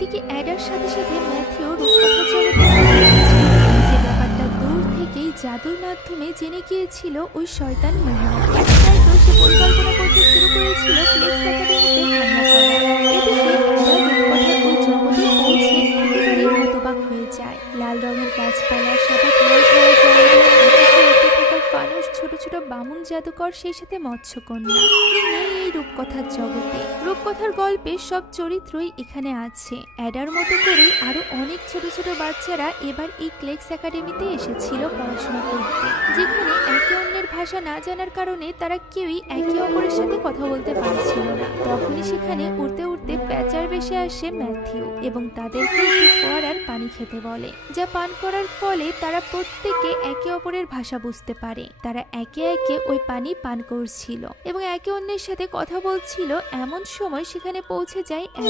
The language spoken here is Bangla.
এদিকে অ্যাডার সাথে সাথে ম্যাথিউ রূপকথার জগতে যে ব্যাপারটা দূর থেকেই জাদুর মাধ্যমে জেনে গিয়েছিল ওই শয়তান মহিলাকে। তাই তো সে পরিকল্পনা করতে শুরু করেছিল ফ্লেক্স একাডেমিতে হামলা করার। এদিকে অ্যাডার রূপকথার ওই জগতে পৌঁছে একেবারেই হতবাক হয়ে যায়। লাল রঙের গাছপালা, সাদা ধোঁয়া ধোঁয়া জঙ্গল, আকাশে উঠতে থাকা ফানুস, ছোট ছোট বামুন জাদুকর, সেই সাথে মৎস্যকন্যা। কি নেই এই রূপকথার জগতে? রূপকথার গল্পে সব চরিত্রই এখানে আছে। অ্যাডার মতো করেই আরো অনেক ছোট ছোট বাচ্চারা এবার এই ক্লেক্স একাডেমিতে এসেছিল পড়াশোনা করতে, যেখানে একে অন্যের ভাষা না জানার কারণে তারা কেউই একে অপরের সাথে কথা বলতে পারছিল না। তখনই সেখানে উড়তে উড়তে প্যাঁচার বেশে আসে ম্যাথিউ এবং তাদেরকে একটি ফোয়ারার পানি খেতে বলে, যা পান করার ফলে তারা প্রত্যেকে একে অপরের ভাষা বুঝতে পারে। তারা একে একে ওই পানি পান করছিল এবং একে অন্যের সাথে কথা বলছিল। এমন সময় সেখানে পৌঁছে যায়